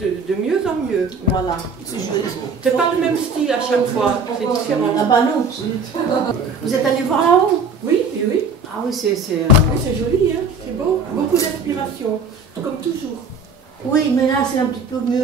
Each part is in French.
de mieux en mieux. Voilà. C'est pas le même style à chaque fois, c'est différent. Ah bah non. Vous êtes allé voir là-haut? Oui, oui, oui. Ah oui, c'est... Oui, c'est joli, hein, c'est beau. Beaucoup d'inspiration, comme toujours. Oui, mais là, c'est un petit peu mieux.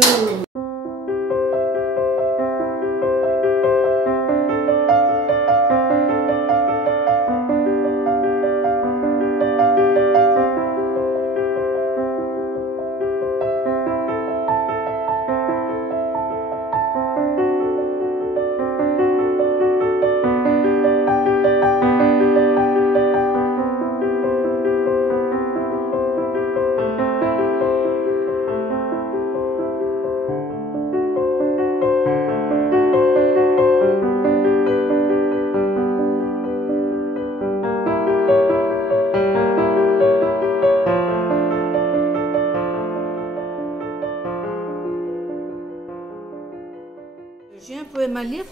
J'ai un poème à lire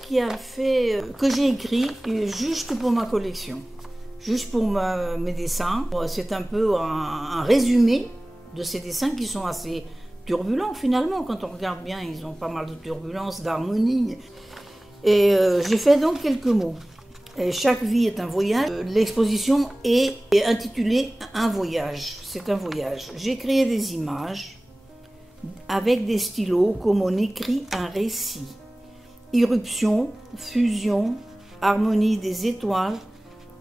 que j'ai écrit juste pour ma collection, juste pour mes dessins. C'est un peu un résumé de ces dessins qui sont assez turbulents finalement. Quand on regarde bien, ils ont pas mal de turbulences, d'harmonie. Et j'ai fait donc quelques mots. Et chaque vie est un voyage. L'exposition est intitulée Un voyage. C'est un voyage. J'ai créé des images avec des stylos comme on écrit un récit. Irruption, fusion, harmonie des étoiles,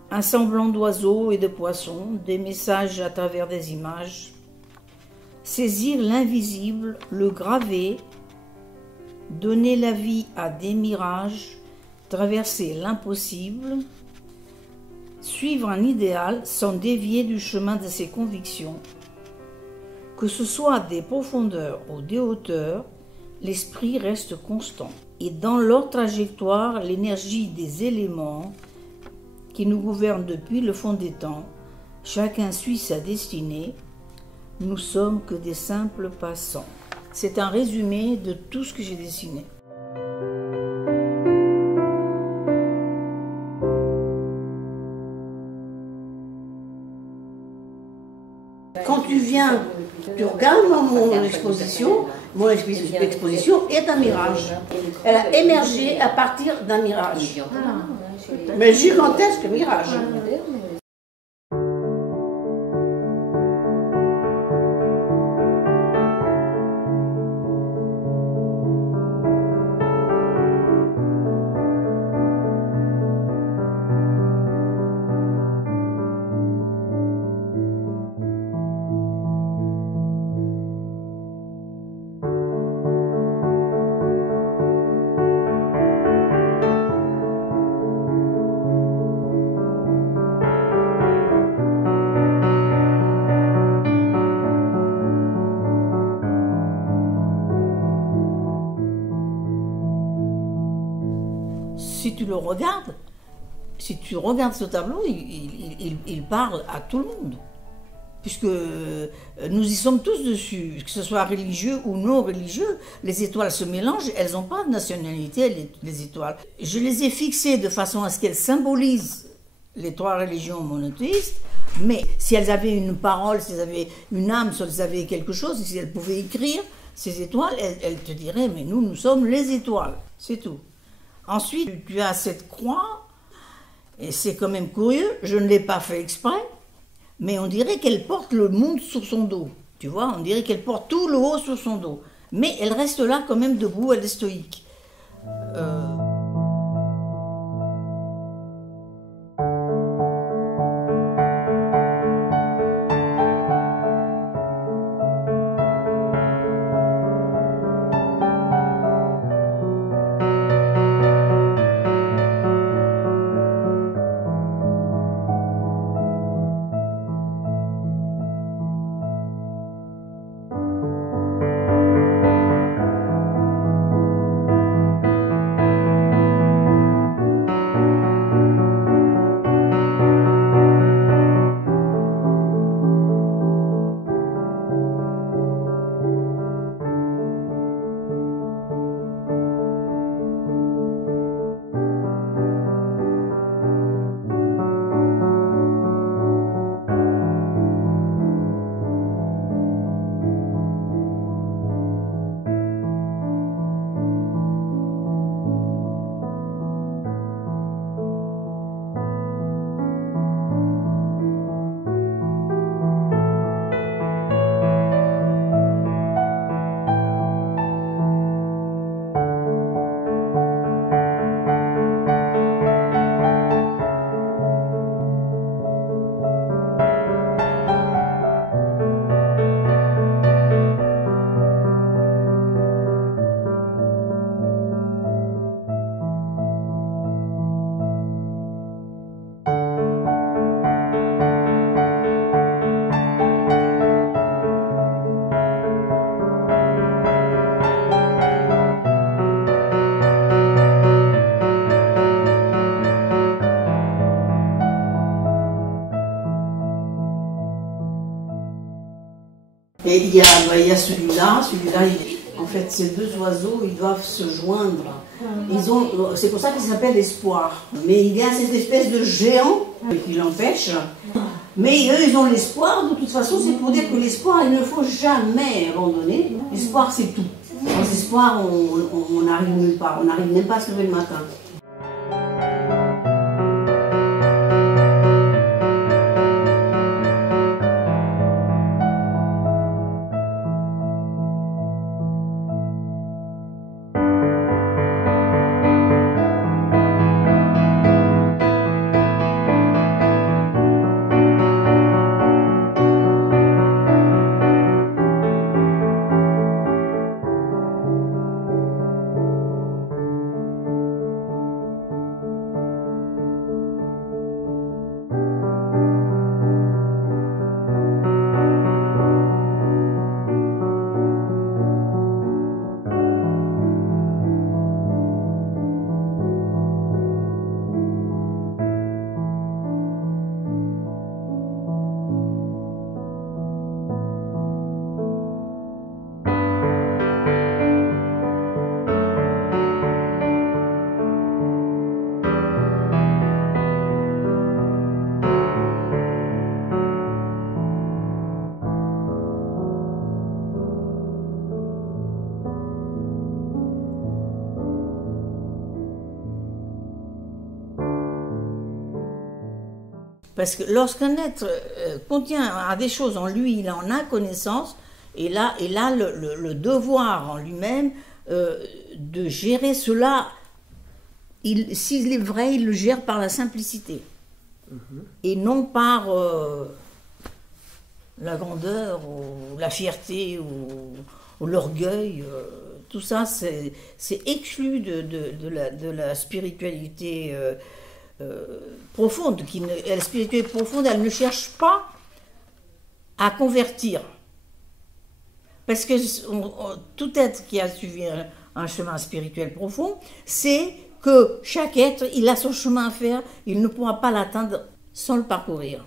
un semblant d'oiseaux et de poissons, des messages à travers des images. Saisir l'invisible, le graver, donner la vie à des mirages, traverser l'impossible, suivre un idéal sans dévier du chemin de ses convictions. Que ce soit des profondeurs ou des hauteurs, l'esprit reste constant. Et dans leur trajectoire, l'énergie des éléments qui nous gouvernent depuis le fond des temps, chacun suit sa destinée, nous sommes que des simples passants. C'est un résumé de tout ce que j'ai dessiné. Quand tu viens, tu regardes mon exposition est un mirage. Elle a émergé à partir d'un mirage. Mais gigantesque mirage. Si tu regardes ce tableau, il parle à tout le monde. Puisque nous y sommes tous dessus, que ce soit religieux ou non religieux, les étoiles se mélangent, elles n'ont pas de nationalité, les étoiles. Je les ai fixées de façon à ce qu'elles symbolisent les trois religions monothéistes, mais si elles avaient une parole, si elles avaient une âme, si elles avaient quelque chose, si elles pouvaient écrire ces étoiles, elles te diraient, mais nous sommes les étoiles, c'est tout. Ensuite, tu as cette croix, et c'est quand même curieux, je ne l'ai pas fait exprès, mais on dirait qu'elle porte le monde sur son dos. Tu vois, on dirait qu'elle porte tout le haut sur son dos. Mais elle reste là quand même debout, elle est stoïque. Mais il y a celui-là, en fait, ces deux oiseaux, ils doivent se joindre. C'est pour ça qu'ils s'appellent l'espoir. Mais il y a cette espèce de géant qui l'empêche. Mais eux, ils ont l'espoir. De toute façon, c'est pour dire que l'espoir, il ne faut jamais abandonner. L'espoir, c'est tout. Sans espoir, on n'arrive nulle part. On n'arrive même pas à se lever le matin. Parce que lorsqu'un être a des choses en lui, il en a connaissance, et là le devoir en lui-même de gérer cela, s'il est vrai, il le gère par la simplicité, et non par la grandeur, ou la fierté, ou l'orgueil. Tout ça, c'est exclu de la spiritualité profonde. La spiritualité profonde, elle ne cherche pas à convertir. Parce que tout être qui a suivi un chemin spirituel profond, c'est que chaque être, il a son chemin à faire, il ne pourra pas l'atteindre sans le parcourir.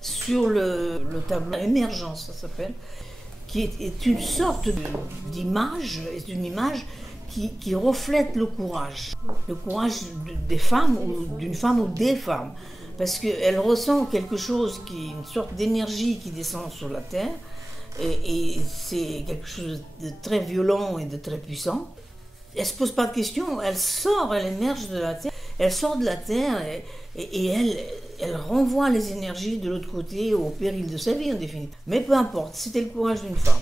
Sur le tableau émergence, ça s'appelle, qui est une sorte d'image, est une image qui reflète le courage des femmes, ou d'une femme ou des femmes, parce qu'elle ressent quelque chose, une sorte d'énergie qui descend sur la terre, et c'est quelque chose de très violent et de très puissant. Elle ne se pose pas de questions, elle émerge de la terre, elle sort de la terre, et elle renvoie les énergies de l'autre côté au péril de sa vie en définitive. Mais peu importe, c'était le courage d'une femme.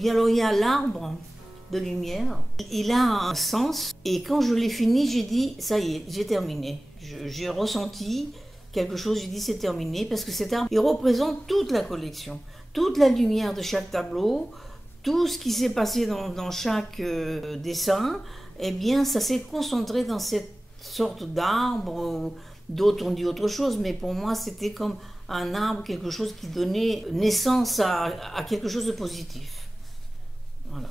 Puis alors il y a l'arbre de lumière. Il a un sens. Et quand je l'ai fini, j'ai dit, ça y est, j'ai terminé. J'ai ressenti quelque chose, j'ai dit c'est terminé, parce que cet arbre, il représente toute la collection. Toute la lumière de chaque tableau, tout ce qui s'est passé dans chaque dessin, eh bien ça s'est concentré dans cette sorte d'arbre. D'autres ont dit autre chose, mais pour moi c'était comme un arbre, quelque chose qui donnait naissance à quelque chose de positif. Voilà.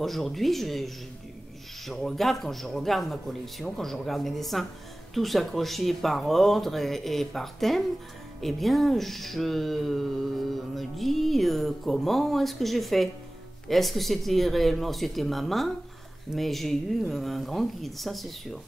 Aujourd'hui, je regarde, quand je regarde ma collection, quand je regarde mes dessins, tous accrochés par ordre et par thème, eh bien, je me dis comment est-ce que j'ai fait? Est-ce que c'était réellement, c'était ma main? Mais j'ai eu un grand guide, ça c'est sûr.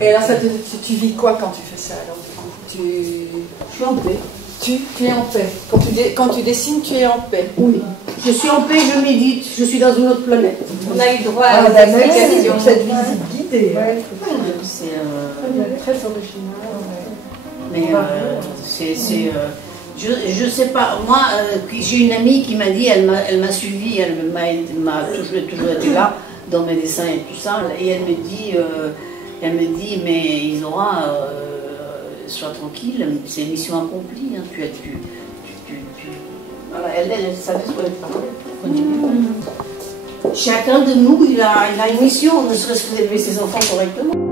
Et alors, tu vis quoi quand tu fais ça alors, du coup Je suis en paix. Tu es en paix. Quand tu dessines, tu es en paix. Oui. Je suis en paix, je médite, je suis dans une autre planète. On a eu droit à des explications. Cette visite guidée. Ouais, c'est très original. Mais je sais pas, moi j'ai une amie qui m'a dit, elle m'a suivi, elle m'a toujours été là dans mes dessins et tout ça, et elle me dit mais Isadora, sois tranquille, c'est une mission accomplie, hein, voilà, elle savait ce qu'elle parlait. Chacun de nous, il a une mission, ne serait-ce que d'élever ses enfants correctement.